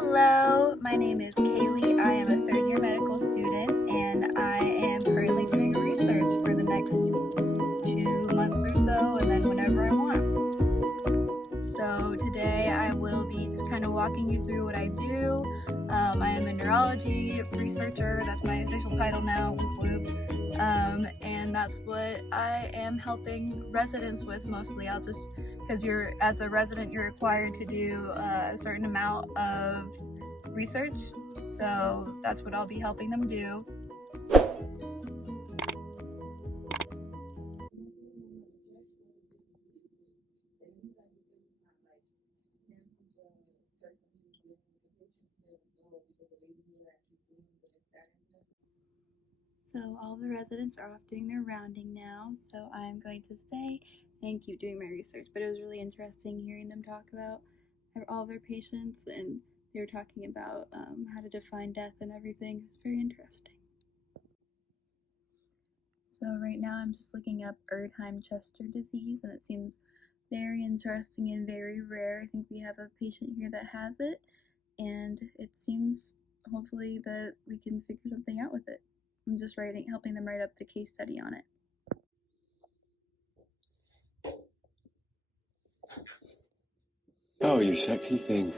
Hello, my name is Kaylee. I am a third-year medical student, and I am currently doing research for the next 2 months or so, and then whenever I want. So today I will be just kind of walking you through what I do. I am a neurology researcher. That's my official title now, whoop whoop. And that's what I am helping residents with mostly. Because as a resident, you're required to do a certain amount of research, so that's what I'll be helping them do. So all the residents are off doing their rounding now, so I'm going to stay and keep doing my research. But it was really interesting hearing them talk about all their patients, and they were talking about how to define death and everything. It was very interesting. So right now I'm just looking up Erdheim-Chester disease, and it seems very interesting and very rare. I think we have a patient here that has it, and it seems hopefully that we can figure something out with it. I'm just helping them write up the case study on it. Oh, you sexy thing.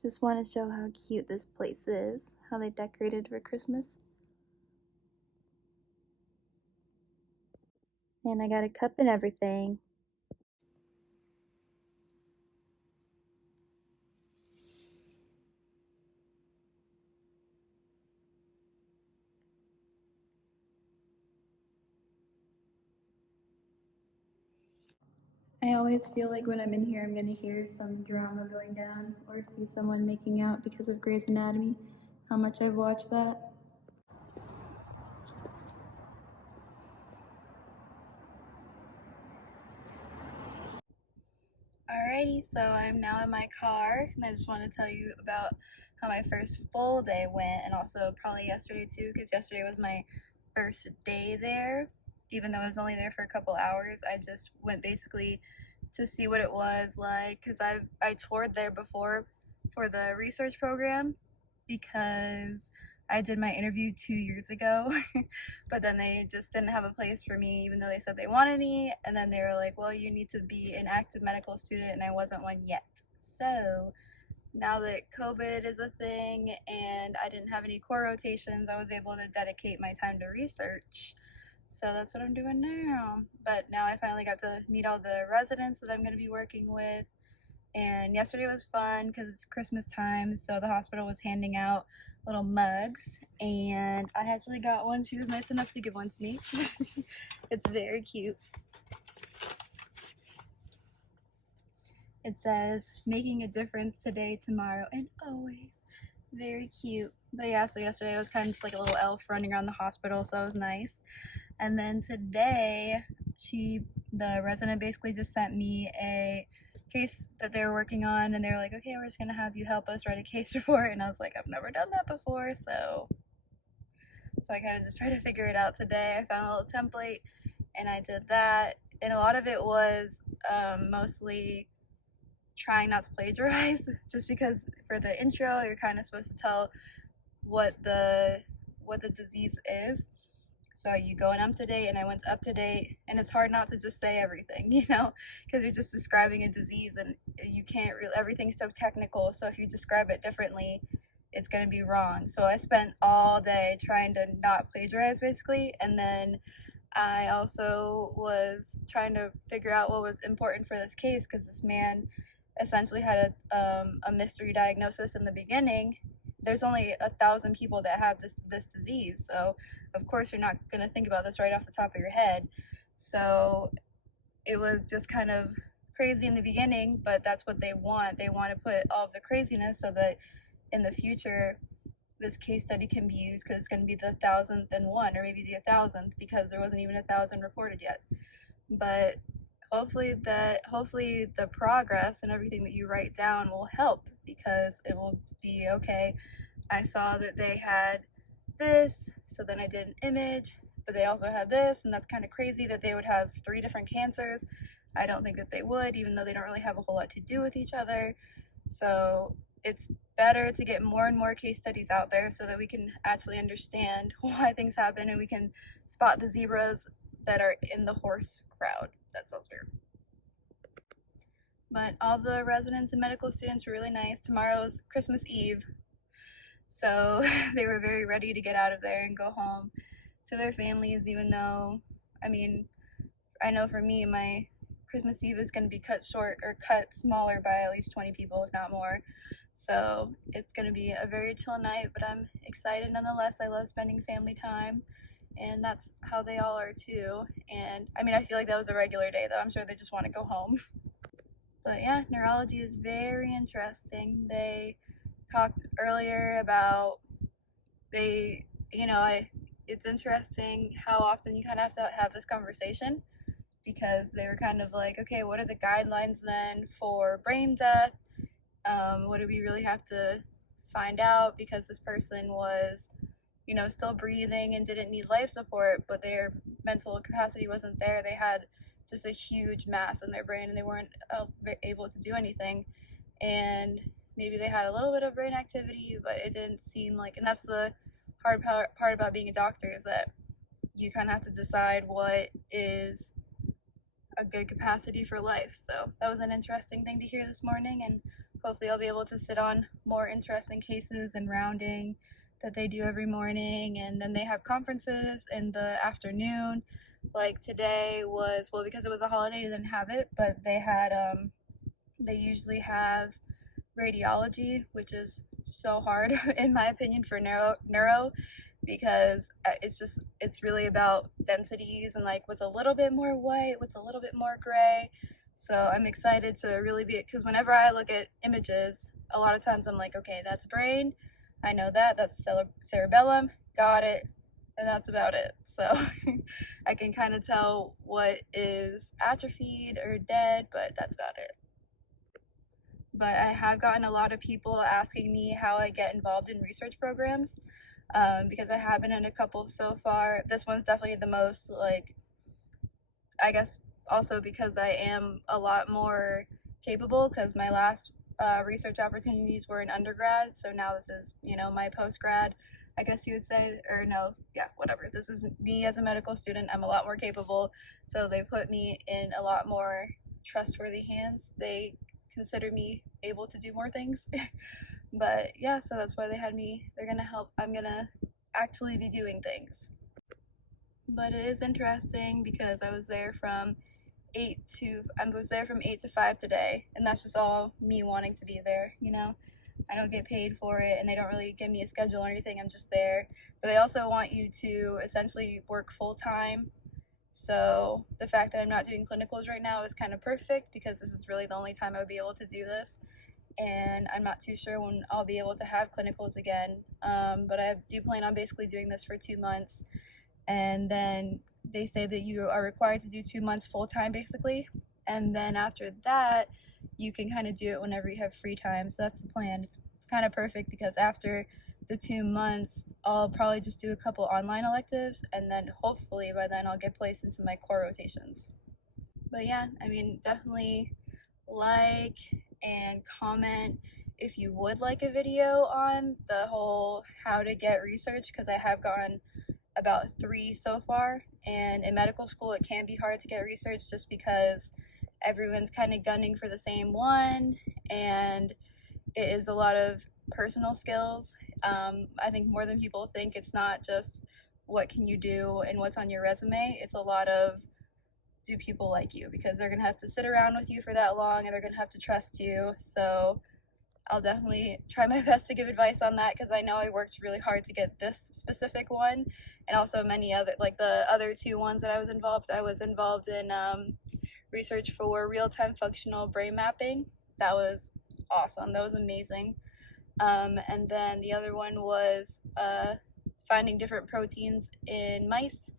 Just want to show how cute this place is, how they decorated for Christmas. And I got a cup and everything. I always feel like when I'm in here, I'm going to hear some drama going down or see someone making out because of Grey's Anatomy, how much I've watched that. Alrighty, so I'm now in my car, and I just want to tell you about how my first full day went, and also probably yesterday too, because yesterday was my first day there. Even though I was only there for a couple hours, I just went basically to see what it was like, because I toured there before for the research program, because I did my interview 2 years ago, but then they just didn't have a place for me, even though they said they wanted me, and then they were like, well, you need to be an active medical student, and I wasn't one yet. So now that COVID is a thing and I didn't have any core rotations, I was able to dedicate my time to research. So that's what I'm doing now. But now I finally got to meet all the residents that I'm going to be working with. And yesterday was fun because it's Christmas time, so the hospital was handing out little mugs, and I actually got one. She was nice enough to give one to me. It's very cute. It says, making a difference today, tomorrow, and always. Very cute. But yeah, so yesterday I was kind of just like a little elf running around the hospital, so that was nice. And then today, the resident basically just sent me a case that they were working on, and they were like, okay, we're just gonna have you help us write a case report. And I was like, I've never done that before, so I kind of just tried to figure it out today. I found a little template and I did that, and a lot of it was mostly trying not to plagiarize, just because for the intro you're kind of supposed to tell what the disease is. So you go in UpToDate, and I went to UpToDate, and it's hard not to just say everything, because you're just describing a disease, and you can't really, everything's so technical, so if you describe it differently, it's going to be wrong. So I spent all day trying to not plagiarize, basically, and then I also was trying to figure out what was important for this case, because this man essentially had a mystery diagnosis in the beginning. There's only 1,000 people that have this disease, so of course you're not going to think about this right off the top of your head. So it was just kind of crazy in the beginning, but that's what they want. They want to put all of the craziness so that in the future this case study can be used, because it's going to be the 1,001, or maybe the 1,000th, because there wasn't even 1,000 reported yet. But hopefully the progress and everything that you write down will help, because it will be okay. I saw that they had this, so then I did an image, but they also had this, and that's kind of crazy that they would have 3 different cancers. I don't think that they would, even though they don't really have a whole lot to do with each other. So it's better to get more and more case studies out there so that we can actually understand why things happen and we can spot the zebras that are in the horse crowd. That sounds weird. But all the residents and medical students were really nice. Tomorrow's Christmas Eve, so they were very ready to get out of there and go home to their families, even though, I mean, I know for me, my Christmas Eve is going to be cut short or cut smaller by at least 20 people, if not more. So it's going to be a very chill night, but I'm excited nonetheless. I love spending family time, and that's how they all are too. And I mean, I feel like that was a regular day, though. I'm sure they just want to go home. But yeah, neurology is very interesting. They talked earlier about it's interesting how often you kind of have this conversation, because they were kind of like, okay, what are the guidelines then for brain death? What do we really have to find out, because this person was, still breathing and didn't need life support, but their mental capacity wasn't there. They had just a huge mass in their brain and they weren't able to do anything. And maybe they had a little bit of brain activity, but it didn't seem like, and that's the hard part about being a doctor, is that you kind of have to decide what is a good capacity for life. So that was an interesting thing to hear this morning, and hopefully I'll be able to sit on more interesting cases and rounding that they do every morning. And then they have conferences in the afternoon. Like today was, well, because it was a holiday, they didn't have it, but they had, they usually have radiology, which is so hard in my opinion for neuro, because it's really about densities and like what's a little bit more white, what's a little bit more gray. So I'm excited to really be, because whenever I look at images, a lot of times I'm like, okay, that's brain, I know that's cerebellum, got it, and that's about it. So I can kind of tell what is atrophied or dead, but that's about it. But I have gotten a lot of people asking me how I get involved in research programs, because I have been in a couple so far. This one's definitely the most, like, I guess also because I am a lot more capable, because my last research opportunities were in undergrad, so now this is, my post-grad, I guess you would say, or no, yeah, whatever. This is me as a medical student. I'm a lot more capable, so they put me in a lot more trustworthy hands. They consider me able to do more things. But yeah, so that's why they had me. They're gonna help. I'm gonna actually be doing things. But it is interesting because I was there from 8 to 5 today, and that's just all me wanting to be there, I don't get paid for it, and they don't really give me a schedule or anything. I'm just there. But they also want you to essentially work full time. So the fact that I'm not doing clinicals right now is kind of perfect, because this is really the only time I would be able to do this. And I'm not too sure when I'll be able to have clinicals again. But I do plan on basically doing this for 2 months. And then they say that you are required to do 2 months full time basically. And then after that, you can kind of do it whenever you have free time. So that's the plan. It's kind of perfect, because after the 2 months, I'll probably just do a couple online electives, and then hopefully by then I'll get placed into my core rotations. But yeah, I mean, definitely like and comment if you would like a video on the whole how to get research, because I have gotten about 3 so far, and in medical school it can be hard to get research just because everyone's kind of gunning for the same one, and it is a lot of personal skills. I think more than people think, it's not just what can you do and what's on your resume. It's a lot of, do people like you, because they're gonna have to sit around with you for that long and they're gonna have to trust you. So I'll definitely try my best to give advice on that, because I know I worked really hard to get this specific one, and also many other, like the other 2 ones that I was involved in research for real-time functional brain mapping. That was awesome. That was amazing. And then the other one was finding different proteins in mice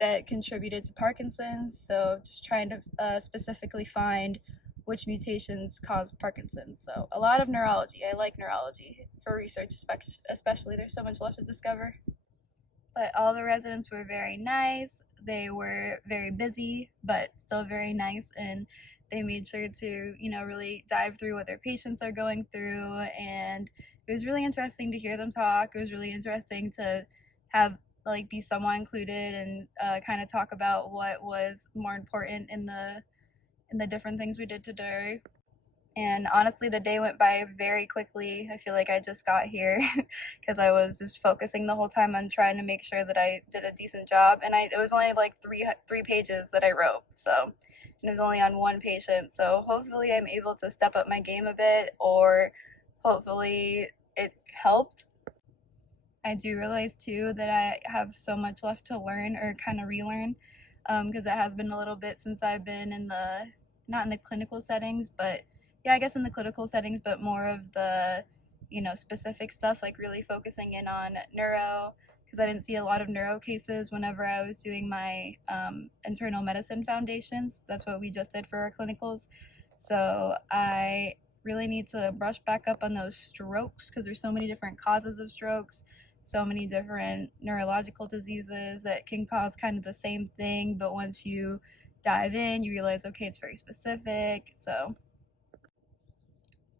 that contributed to Parkinson's. So just trying to specifically find which mutations cause Parkinson's. So a lot of neurology. I like neurology for research, especially. There's so much left to discover. But all the residents were very nice. They were very busy, but still very nice, and they made sure to, really dive through what their patients are going through, and it was really interesting to hear them talk. It was really interesting to have be somewhat included and kind of talk about what was more important in the different things we did today. And honestly, the day went by very quickly. I feel like I just got here because I was just focusing the whole time on trying to make sure that I did a decent job. And it was only like three pages that I wrote, so and it was only on one patient. So hopefully, I'm able to step up my game a bit, or hopefully, it helped. I do realize too that I have so much left to learn or kind of relearn, because it has been a little bit since I've been not in the clinical settings, but yeah, I guess in the clinical settings, but more of the, specific stuff, like really focusing in on neuro, because I didn't see a lot of neuro cases whenever I was doing my internal medicine foundations. That's what we just did for our clinicals. So I really need to brush back up on those strokes, because there's so many different causes of strokes, so many different neurological diseases that can cause kind of the same thing, but once you dive in, you realize, okay, it's very specific. So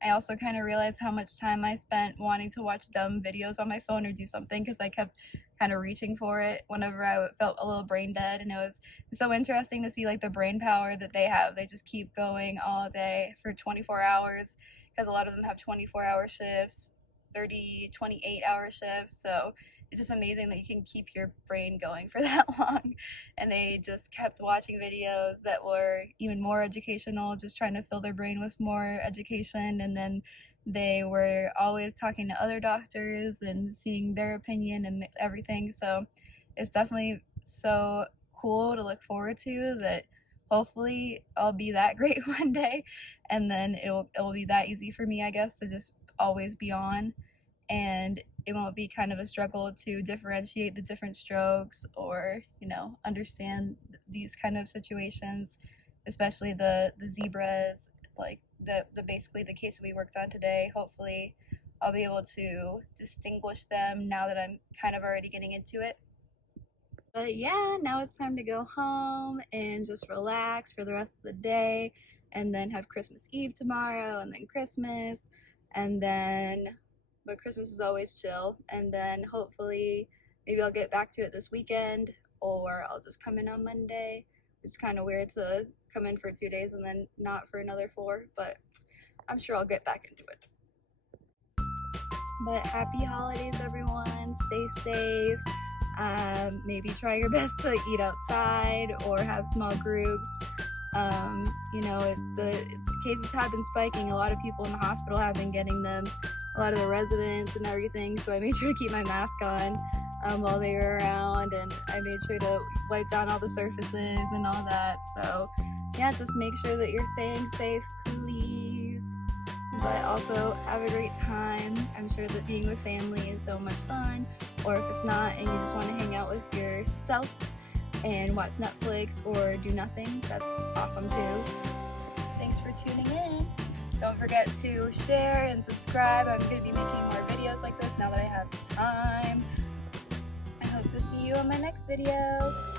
I also kind of realized how much time I spent wanting to watch dumb videos on my phone or do something, because I kept kind of reaching for it whenever I felt a little brain dead. And it was so interesting to see the brain power that they have. They just keep going all day for 24 hours, because a lot of them have 24-hour shifts, 30, 28-hour shifts. So it's just amazing that you can keep your brain going for that long. And they just kept watching videos that were even more educational, just trying to fill their brain with more education. And then they were always talking to other doctors and seeing their opinion and everything. So it's definitely so cool to look forward to, that hopefully I'll be that great one day, and then it will be that easy for me, I guess, to just always be on, and it won't be kind of a struggle to differentiate the different strokes, or understand these kind of situations, especially the zebras, like the basically the case we worked on today. Hopefully I'll be able to distinguish them now that I'm kind of already getting into it. But yeah, now it's time to go home and just relax for the rest of the day, and then have Christmas Eve tomorrow, and then Christmas, and then, but Christmas is always chill, and then hopefully maybe I'll get back to it this weekend, or I'll just come in on Monday. It's kind of weird to come in for 2 days and then not for another 4, but I'm sure I'll get back into it. But happy holidays, everyone. Stay safe. Maybe try your best to eat outside or have small groups. The cases have been spiking. A lot of people in the hospital have been getting them, a lot of the residents and everything, so I made sure to keep my mask on while they were around, and I made sure to wipe down all the surfaces and all that. So yeah, just make sure that you're staying safe, please, but also have a great time. I'm sure that being with family is so much fun, or if it's not and you just want to hang out with yourself and watch Netflix or do nothing, that's awesome too. Thanks for tuning in. Don't forget to share and subscribe. I'm going to be making more videos like this now that I have time. I hope to see you in my next video.